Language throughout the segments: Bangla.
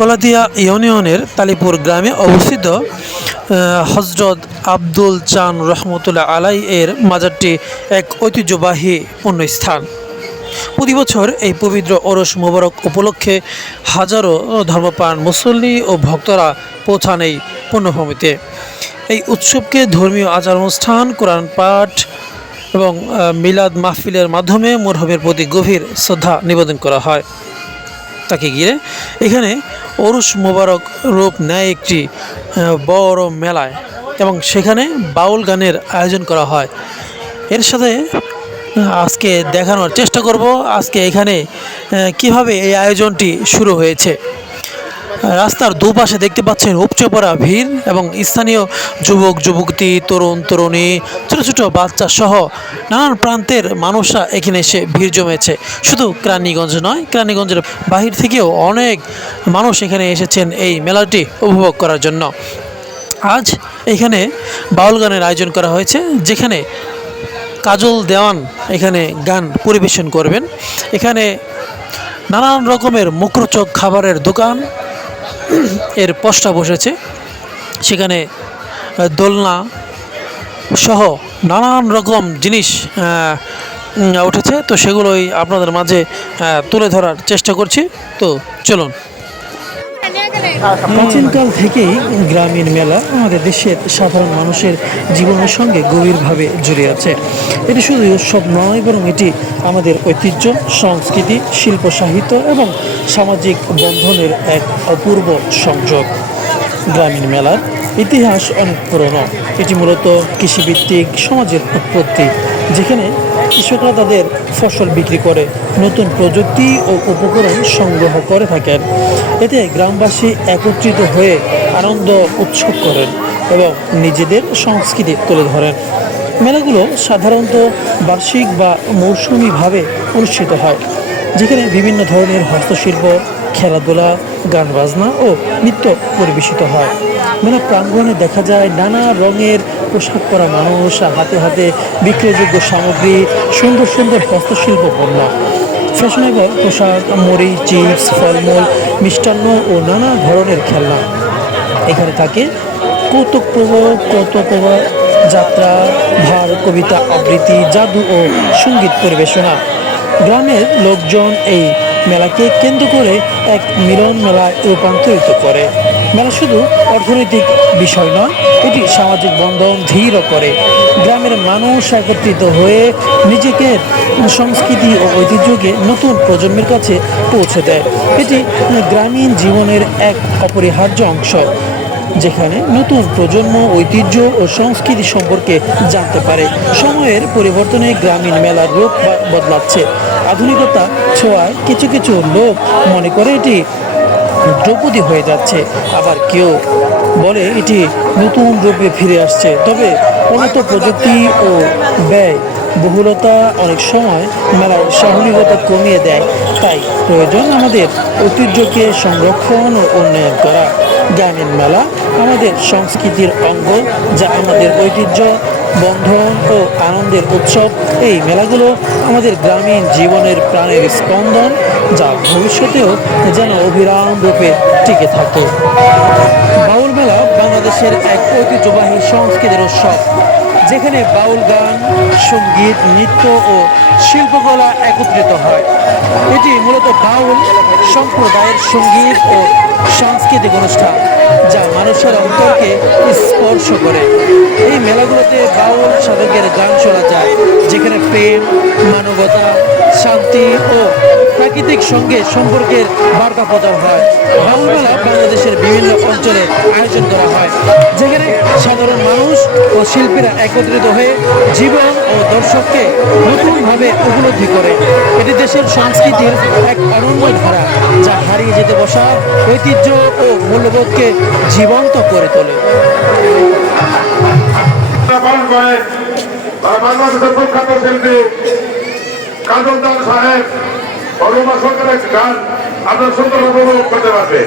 কলাদিয়া ইউনিয়নের তালিপুর গ্রামে অবস্থিত হজরত আব্দুল চান রহমতুল্লাহ আলাই এর মাজারটি এক ঐতিহ্যবাহী পুণ্যস্থান। প্রতি বছর এই পবিত্র ওরস মোবারক উপলক্ষে হাজারো ধর্মপ্রাণ মুসল্লি ও ভক্তরা পৌঁছান এই পুণ্যভূমিতে। এই উৎসবকে ধর্মীয় আচার অনুষ্ঠান, কোরআন পাঠ এবং মিলাদ মাহফিলের মাধ্যমে মরহুমের প্রতি গভীর শ্রদ্ধা নিবেদন করা হয়। তাকে ঘিরে এখানে ওরস মোবারক রূপ নেয় একটি বড় মেলায় এবং সেখানে বাউল গানের আয়োজন করা হয়। এর সাথে আজকে দেখানোর চেষ্টা করব আজকে এখানে কিভাবে এই আয়োজনটি শুরু হয়েছে। রাস্তার দুপাশে দেখতে পাচ্ছেন উপচে পড়া ভিড় এবং স্থানীয় যুবক যুবতী, তরুণ তরুণী, ছোটো ছোটো বাচ্চা সহ নানান প্রান্তের মানুষরা এখানে এসে ভিড় জমেছে। শুধু কেরানীগঞ্জ নয়, কেরানীগঞ্জের বাহির থেকেও অনেক মানুষ এখানে এসেছেন এই মেলাটি উপভোগ করার জন্য। আজ এখানে বাউল গানের আয়োজন করা হয়েছে, যেখানে কাজল দেওয়ান এখানে গান পরিবেশন করবেন। এখানে নানান রকমের মুখরোচক খাবারের দোকান এর পসরা বসেছে, সেখানে দোলনা সহ নানান রকম জিনিস উঠেছে। তো সেগুলোই আপনাদের মাঝে তুলে ধরার চেষ্টা করছি। তো চলুন। প্রাচীনকাল থেকেই গ্রামীণ মেলা আমাদের দেশের সাধারণ মানুষের জীবনের সঙ্গে গভীরভাবে জড়িয়ে আছে। এটি শুধু উৎসব নয়, বরং এটি আমাদের ঐতিহ্য, সংস্কৃতি, শিল্প, সাহিত্য এবং সামাজিক বন্ধনের এক অপূর্ব সংযোগ। গ্রামীণ মেলার ইতিহাস অনেক পুরনো। এটি মূলত কৃষিভিত্তিক সমাজের উৎপত্তি, যেখানে কৃষকরা তাদের ফসল বিক্রি করে নতুন প্রযুক্তি ও উপকরণ সংগ্রহ করে থাকেন। এতে গ্রামবাসী একত্রিত হয়ে আনন্দ উৎসব করেন এবং নিজেদের সংস্কৃতি তুলে ধরেন। মেলাগুলো সাধারণত বার্ষিক বা মৌসুমিভাবে অনুষ্ঠিত হয়, যেখানে বিভিন্ন ধরনের হস্তশিল্প, খেলাধুলা, গান বাজনা ও নৃত্য পরিবেশিত হয়। মেলা প্রাঙ্গণে দেখা যায় নানা রঙের পোশাক পরা মানুষ, হাতে হাতে বিক্রয়যোগ্য সামগ্রী, সুন্দর সুন্দর হস্তশিল্প পণ্য, ফ্যাশনেবল পোশাক, মুড়ি, চিপস, ফলমূল, মিষ্টান্ন ও নানা ধরনের খেলনা। এখানে থাকে কৌতুক যাত্রা, ভার, কবিতা আবৃত্তি, জাদু ও সঙ্গীত পরিবেশনা। গ্রামের লোকজন এই মেলাকে কেন্দ্র করে এক মিলন মেলায় রূপান্তরিত করে। মেলা শুধু অর্থনৈতিক বিষয় নয়, এটি সামাজিক বন্ধন দৃঢ় করে। গ্রামের মানুষ একত্রিত হয়ে নিজেকে সংস্কৃতি ও ঐতিহ্যকে নতুন প্রজন্মের কাছে পৌঁছে দেয়। এটি গ্রামীণ জীবনের এক অপরিহার্য অংশ, যেখানে নতুন প্রজন্ম ঐতিহ্য ও সংস্কৃতি সম্পর্কে জানতে পারে। সময়ের পরিবর্তনে গ্রামীণ মেলার রূপ বদলাচ্ছে। আধুনিকতা ছোঁয়ায় কিছু কিছু লোক মনে করে এটি দ্রৌপদী হয়ে যাচ্ছে, আবার কেউ বলে এটি নতুন রূপে ফিরে আসছে। তবে উন্নত প্রযুক্তি ও ব্যয় বহুলতা অনেক সময় মেলার সহনীয়তা কমিয়ে দেয়। তাই প্রয়োজন আমাদের ঐতিহ্যকে সংরক্ষণ ও উন্নয়ন করা। গ্রামীণ মেলা আমাদের সংস্কৃতির অঙ্গ, যা আমাদের ঐতিহ্য, বন্ধন ও আনন্দের উৎসব। এই মেলাগুলো আমাদের গ্রামীণ জীবনের প্রাণের স্পন্দন, যা ভবিষ্যতেও যেন অবিরাম রূপে টিকে থাকে। বাউল মেলা বাংলাদেশের এক ঐতিহ্যবাহী সংস্কৃতির উৎসব, যেখানে বাউল গান, সঙ্গীত, নৃত্য ও শিল্পকলা একত্রিত হয়। এটি মূলত বাউল সম্প্রদায়ের সঙ্গীত ও সাংস্কৃতিক অনুষ্ঠান, যা মানুষের অন্তরকে স্পর্শ করে। এই মেলাগুলোতে বাউল সাধকের গান শোনা যায়, যেখানে প্রেম, মানবতা, শান্তি ও প্রাকৃতিক সঙ্গে সম্পর্কের বার্তা প্রদান হয়। বাউল মেলা বাংলাদেশের বিভিন্ন অঞ্চলে আয়োজন করা হয়, যেখানে সাধারণ মানুষ ও শিল্পীরা একত্রিত হয়ে জীবন ও দর্শককে নতুনভাবে উপলব্ধি করে। এটি দেশের সংস্কৃতির এক অনন্য ধারা, যা হারিয়ে যেতে বসা ঐতিহ্য ও মূল্যবোধকে জীবন্ত করে তোলে। বাংলাদেশের প্রখ্যাত শিল্পী কাজল দান সাহেব অরুমা সরকারের গান আপনার সুন্দরভাবে উপভোগ করতে পারবে।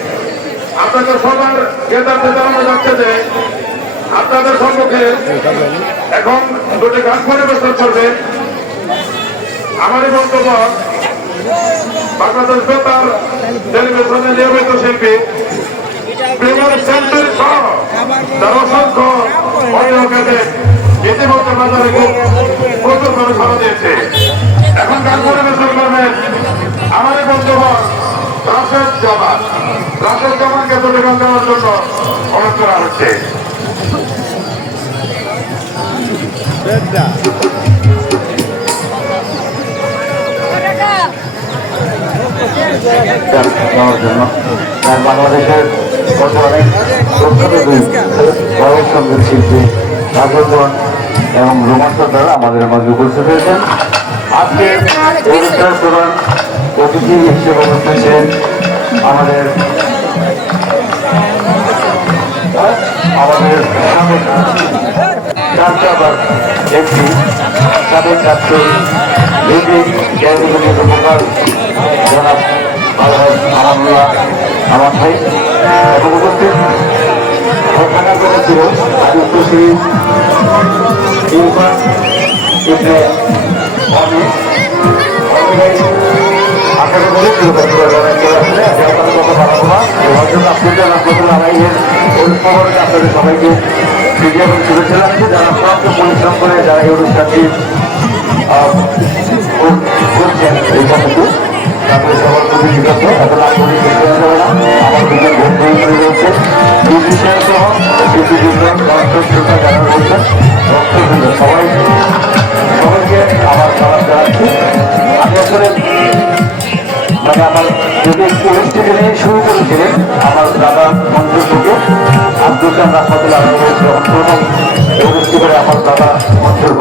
আপনাদের সবার জ্ঞাতার্থে জানানো যাচ্ছে যে আপনাদের সম্মুখে এখন দুটি গান পরিবেশন করবে আমারই বক্তব্য বাংলাদেশ বেতার টেলিভিশনের নিয়মিত শিল্পী প্রিমিয়ার সেঞ্চুরি সহ তার অসংখ্য অডিও ক্যাসেট ইতিমধ্যে বাজারে খুব প্রচুরভাবে সাড়া দিয়েছে। এখন গান পরিবেশন করবেন আমাদের বন্ধুবর রাশেদ জামান। রাশেদ জামানকে তুলে গান দেওয়ার জন্য অনুরোধ করা হচ্ছে। নেওয়ার জন্য বাংলাদেশের অনেক প্রখ্যাত সঙ্গীত শিল্পী রাজবর্ধন এবং রোমাঞ্চক দ্বারা আমাদের মাঝে উপস্থিত হয়েছেন। আজকে অনুষ্ঠানের প্রধান অতিথি হিসেবে উপস্থিত ছিলেন আমাদের সাবেক এমপি সাবেক ছাত্র উপকার জনাব আলহামদুলিল্লাহ আমার ভাই এবং উপস্থিত ঘটনা করেছিল আদিত্যশ্রী ইরফান ইবনে অমিত আশা করি আপনাদের সবাইকে ভিডিও এবং শুভেচ্ছা লাগছে যারা অত্যন্ত পরিশ্রম করে যারা এই অনুষ্ঠানটি করছেন এই সময়টি তাদের সবার প্রতি কৃতজ্ঞ। এখন আপনি চেষ্টা যাবে না আমার দুজন বন্ধু রয়েছে বিশিষ্ট সহ শিল্পীবৃন্দ দর্শক শ্রোতা যারা রয়েছেন ভক্তবৃন্দ সবাইকে আমার সালাম জানাচ্ছি। আমি আসলে আমার যদি অনুষ্ঠানটি নিয়ে শুরু করেছিলেন আমার দাদা মঞ্জুর থেকে আব্দুল কালাম রাহমাতুল্লাহ প্রথম অনুষ্ঠান করে আমার দাদা মঞ্জুর